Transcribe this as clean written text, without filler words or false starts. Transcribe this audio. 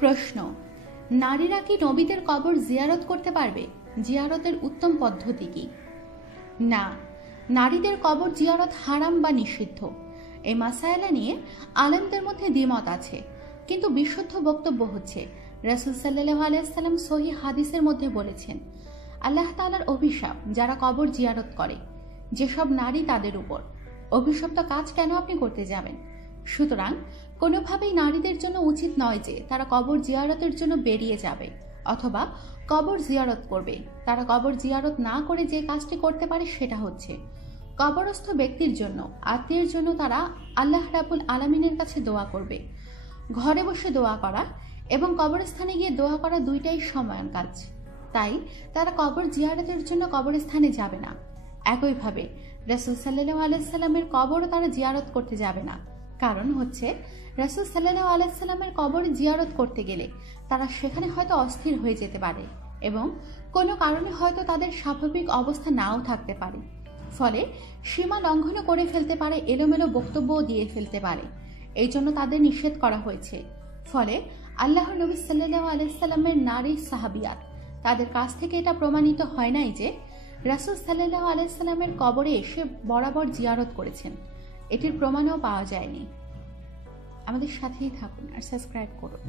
প্রশ্ন, নারীরা কি নবীদের কবর জিয়ারত করতে পারবে? জিয়ারতের উত্তম পদ্ধতি কি? না, নারীদের কবর জিয়ারত হারাম বা নিষিদ্ধ। এই মাসায়েলা নিয়ে আলেমদের মধ্যে দ্বিমত আছে, কিন্তু বিশুদ্ধ বক্তব্য হচ্ছে রাসূল সাল্লাল্লাহু আলাইহি সাল্লাম সহিহ হাদিসের মধ্যে বলেছেন, আল্লাহ তাআলার অভিশাপ যারা কবর জিয়ারত করে, যেসব নারী তাদের উপর। অভিশপ্ত কাজ কেন আপনি করতে যাবেন? সুতরাং কোনোভাবেই নারীদের জন্য উচিত নয় যে তারা কবর জিয়ারতের জন্য বেরিয়ে যাবে অথবা কবর জিয়ারত করবে। তারা কবর জিয়ারত না করে যে কাজটি করতে পারে সেটা হচ্ছে কবরস্থ ব্যক্তির জন্য, আত্মীয়ের জন্য তারা আল্লাহ রাব্বুল আলামিনের কাছে দোয়া করবে। ঘরে বসে দোয়া করা এবং কবরস্থানে গিয়ে দোয়া করা দুইটাই সমান কাজ, তাই তারা কবর জিয়ারতের জন্য কবরস্থানে যাবে না। একইভাবে রাসূল সাল্লাল্লাহু আলাইহি সাল্লামের কবরও তারা জিয়ারত করতে যাবে না। কারণ হচ্ছে রাসূল সাল্লাল্লাহু আলাইহি সাল্লামের কবরে জিয়ারত করতে গেলে তারা সেখানে হয়তো অস্থির হয়ে যেতে পারে এবং কোনো কারণে হয়তো তাদের স্বাভাবিক অবস্থা নাও থাকতে পারে, ফলে সীমা লঙ্ঘন করে ফেলতে পারে, এলোমেলো বক্তব্যও দিয়ে ফেলতে পারে। এই জন্য তাদের নিষেধ করা হয়েছে। ফলে আল্লাহর নবী সাল্লাল্লাহু আলাইহি সাল্লামের নারী সাহাবিয়াত তাদের কাছ থেকে এটা প্রমাণিত হয় নাই যে রাসূল সাল্লাল্লাহু আলাইহি সাল্লামের কবরে এসে বরাবর জিয়ারত করেছেন। এটির প্রমাণও পাওয়া যায়নি। আমাদের সাথেই থাকুন আর সাবস্ক্রাইব করুন।